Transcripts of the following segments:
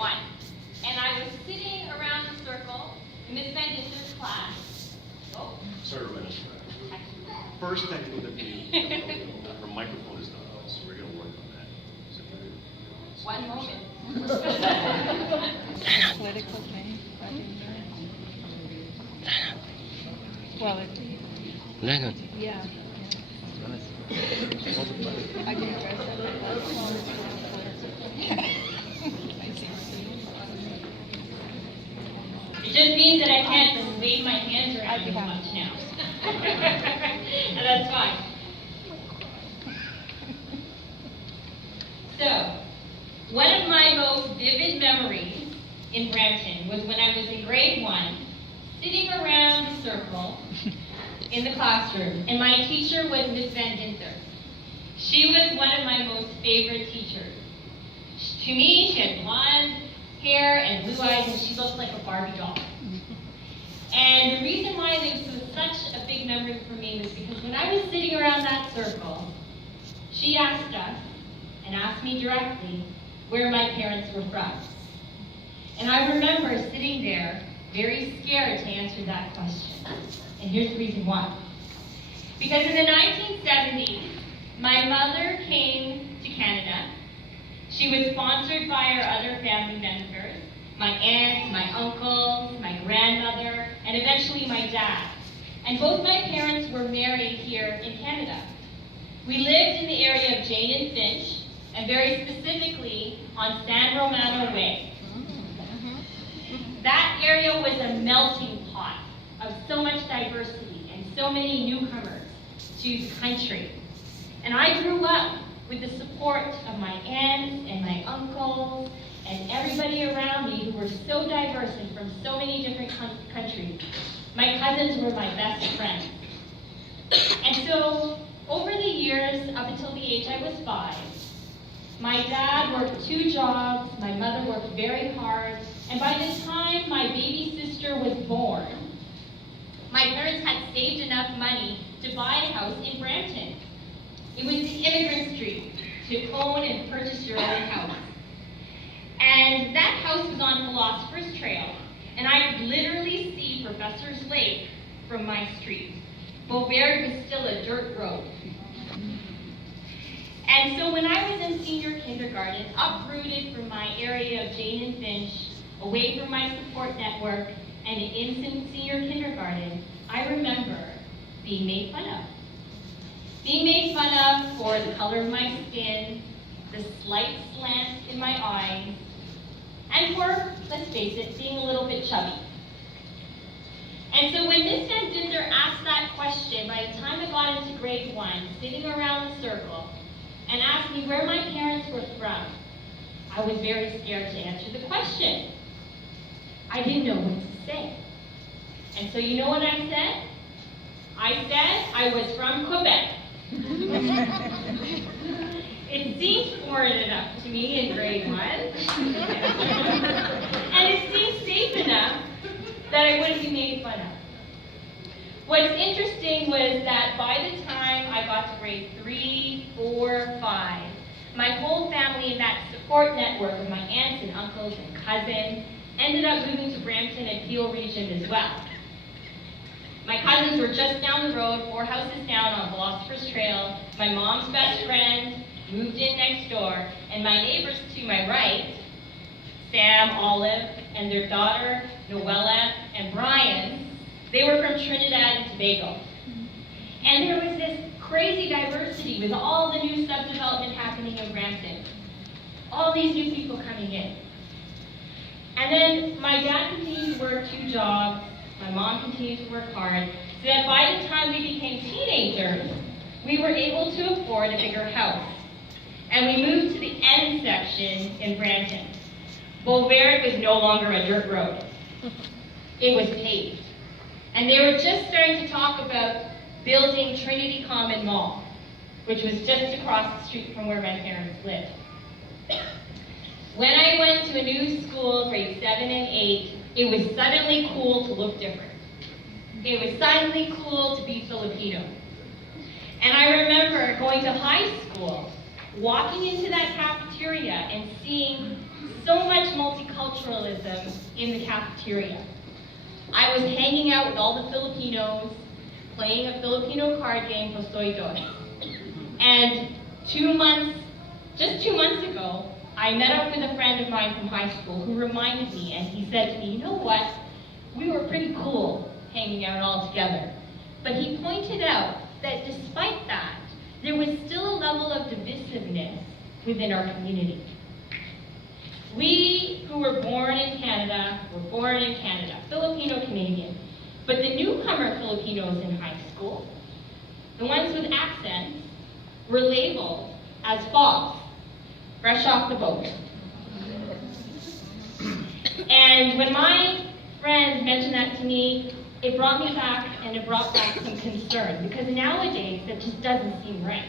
1. And I was sitting around the circle in Miss Van Dinter's class. Oh. Sorry to interrupt. First technical difficulty, her microphone is not on, so we're going to work on that. So, 1 moment. Political thing. Well, yeah. I can dress up It just means that I can't wave my hands around too much now. And that's fine. So, one of my most vivid memories in Brampton was when I was in grade 1, sitting around the circle in the classroom, and my teacher was Miss Van Dinter. She was one of my most favorite teachers. To me, she had blonde hair and blue eyes, and she looked like a Barbie doll. And the reason why this was such a big memory for me was because when I was sitting around that circle, she asked us, and asked me directly, where my parents were from. And I remember sitting there, very scared to answer that question. And here's the reason why. Because in the 1970s, my mother came to Canada. She was sponsored by our other family members, my aunts, my uncles, my grandmother, and eventually my dad. And both my parents were married here in Canada. We lived in the area of Jane and Finch, and very specifically on San Romano Way. That area was a melting pot of so much diversity and so many newcomers to the country. And I grew up with the support of my aunts and my uncles and everybody around me who were so diverse and from so many different countries. My cousins were my best friends. And so, over the years, up until the age I was 5, my dad worked 2 jobs, my mother worked very hard, and by the time my baby sister was born, my parents had saved enough money to buy a house in Brampton. It was the immigrant street to own and purchase your own house. And that house was on Philosopher's Trail, and I could literally see Professor's Lake from my street. Beauvert was still a dirt road. And so when I was in senior kindergarten, uprooted from my area of Jane and Finch, away from my support network, and in senior kindergarten, I remember being made fun of. Being made fun of for the color of my skin, the slight slant in my eyes, and for, let's face it, being a little bit chubby. And so when Miss Van Dinter asked that question, by the time I got into grade 1, sitting around the circle, and asked me where my parents were from, I was very scared to answer the question. I didn't know what to say. And so you know what I said? I said I was from Quebec. It seemed foreign enough to me in grade 1. And it seemed safe enough that I wouldn't be made fun of. What's interesting was that by the time I got to grade 3, 4, 5, my whole family in that support network of my aunts and uncles and cousins ended up moving to Brampton and Peel region as well. My cousins were just down the road, 4 houses down on Philosopher's Trail. My mom's best friend moved in next door, and my neighbors to my right, Sam, Olive, and their daughter, Noella, and Brian, they were from Trinidad and Tobago. And there was this crazy diversity with all the new subdevelopment happening in Brampton. All these new people coming in. And then my dad continued to work 2 jobs, my mom continued to work hard, so that by the time we became teenagers, we were able to afford a bigger house. And we moved to the end section in Brampton. Beauvert was no longer a dirt road. It was paved. And they were just starting to talk about building Trinity Common Mall, which was just across the street from where my parents lived. When I went to a new school, grade 7 and 8, it was suddenly cool to look different. It was suddenly cool to be Filipino. And I remember going to high school, walking into that cafeteria and seeing so much multicultural multiculturalism in the cafeteria. I was hanging out with all the Filipinos, playing a Filipino card game, Postoy Doy. And just 2 months ago, I met up with a friend of mine from high school who reminded me, and he said to me, you know what? We were pretty cool hanging out all together. But he pointed out that despite that, there was still a level of divisiveness within our community. We who were born in Canada, Filipino Canadian. But the newcomer Filipinos in high school, the ones with accents, were labeled as false, fresh off the boat. And when my friend mentioned that to me, it brought me back, and it brought back some concern, because nowadays that just doesn't seem right.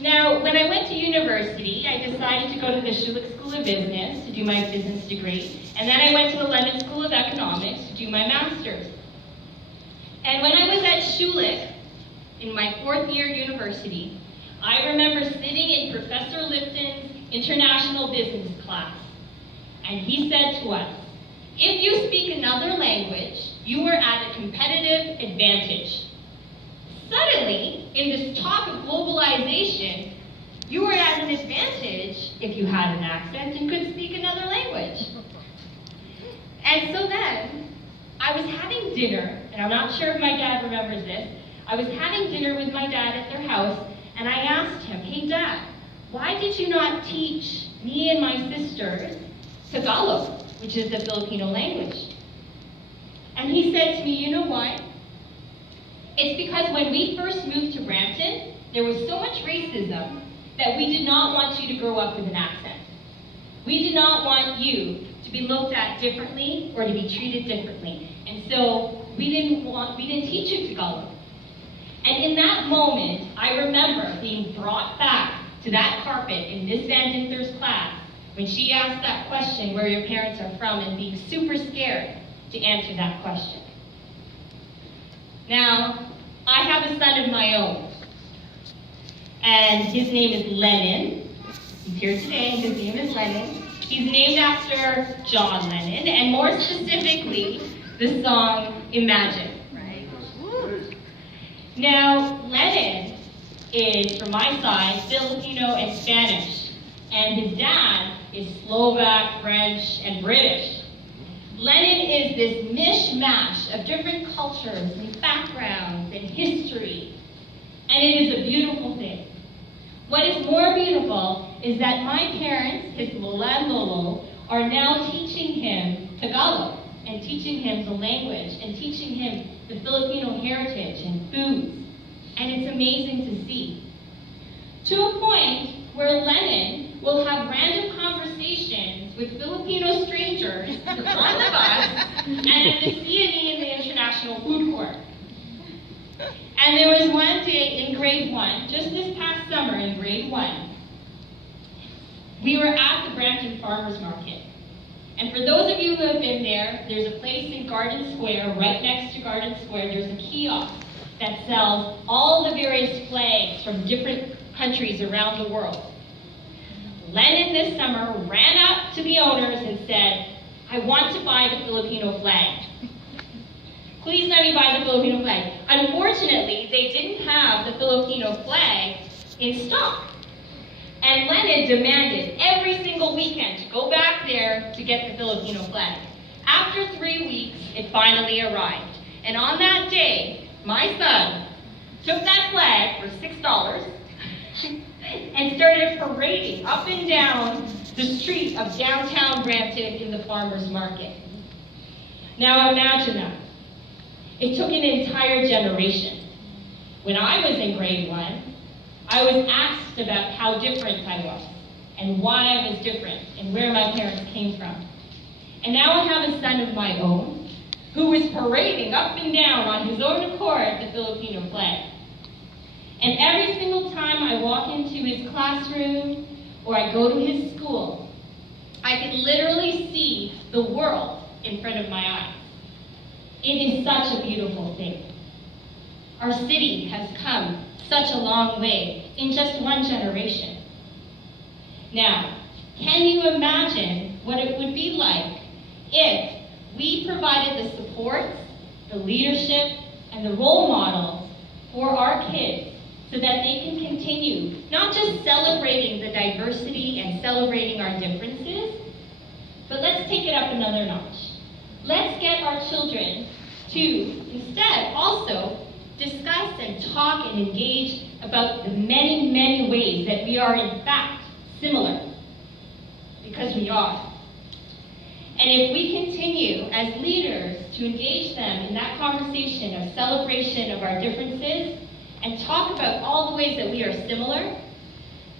Now, when I went to university, I decided to go to the Schulich School of Business to do my business degree, and then I went to the London School of Economics to do my master's. And when I was at Schulich, in my 4th year university, I remember sitting in Professor Lipton's International Business class, and he said to us, if you speak another language, you are at a competitive advantage. Suddenly, in this talk of globalization, you were at an advantage if you had an accent and could speak another language. And so then, I was having dinner, and I'm not sure if my dad remembers this, I was having dinner with my dad at their house, and I asked him, hey Dad, why did you not teach me and my sisters Tagalog, which is the Filipino language? And he said to me, you know what? It's because when we first moved to Brampton, there was so much racism that we did not want you to grow up with an accent. We did not want you to be looked at differently or to be treated differently. And so we didn't teach you Tagalog. And in that moment, I remember being brought back to that carpet in Miss Van Dinther's class when she asked that question, where your parents are from, and being super scared to answer that question. Now, I have a son of my own, and his name is Lennon. He's here today, his name is Lennon. He's named after John Lennon, and more specifically, the song Imagine, right? Now, Lennon is, from my side, Filipino and Spanish, and his dad is Slovak, French, and British. Lennon is this mishmash of different cultures and backgrounds and history, and it is a beautiful thing. What is more beautiful is that my parents, his lola and lolo, are now teaching him Tagalog, and teaching him the language, and teaching him the Filipino heritage and foods, and it's amazing to see. To a point where Lennon will have random conversations with Filipino strangers on the bus and at the C&E in the International Food Court. And there was one day in grade 1, just this past summer in grade 1, we were at the Brampton Farmers Market. And for those of you who have been there, there's a place in Garden Square, right next to Garden Square, there's a kiosk that sells all the various flags from different countries around the world. Lennon this summer ran up to the owners and said, I want to buy the Filipino flag. Please let me buy the Filipino flag. Unfortunately, they didn't have the Filipino flag in stock. And Lennon demanded every single weekend to go back there to get the Filipino flag. After 3 weeks, it finally arrived. And on that day, my son took that flag for $6 and started parading up and down the street of downtown Brampton in the farmers market. Now imagine that. It took an entire generation. When I was in grade 1, I was asked about how different I was, and why I was different, and where my parents came from. And now I have a son of my own, who is parading up and down on his own accord the Filipino flag. And every single time I walk into his classroom, or I go to his school, I can literally see the world in front of my eyes. It is such a beautiful thing. Our city has come such a long way in just one generation. Now, can you imagine what it would be like if we provided the support, the leadership, and the role models for our kids so that they can continue not just celebrating the diversity and celebrating our differences, but let's take it up another notch. Let's get our children to instead also discuss and talk and engage about the many, many ways that we are in fact similar, because we are. And if we continue as leaders to engage them in that conversation of celebration of our differences and talk about all the ways that we are similar,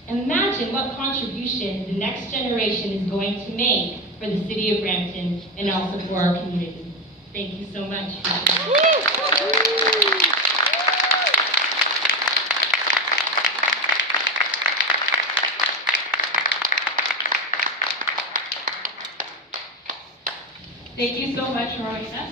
imagine what contribution the next generation is going to make for the city of Brampton and also for our community. Thank you so much. Thank you so much, Marina.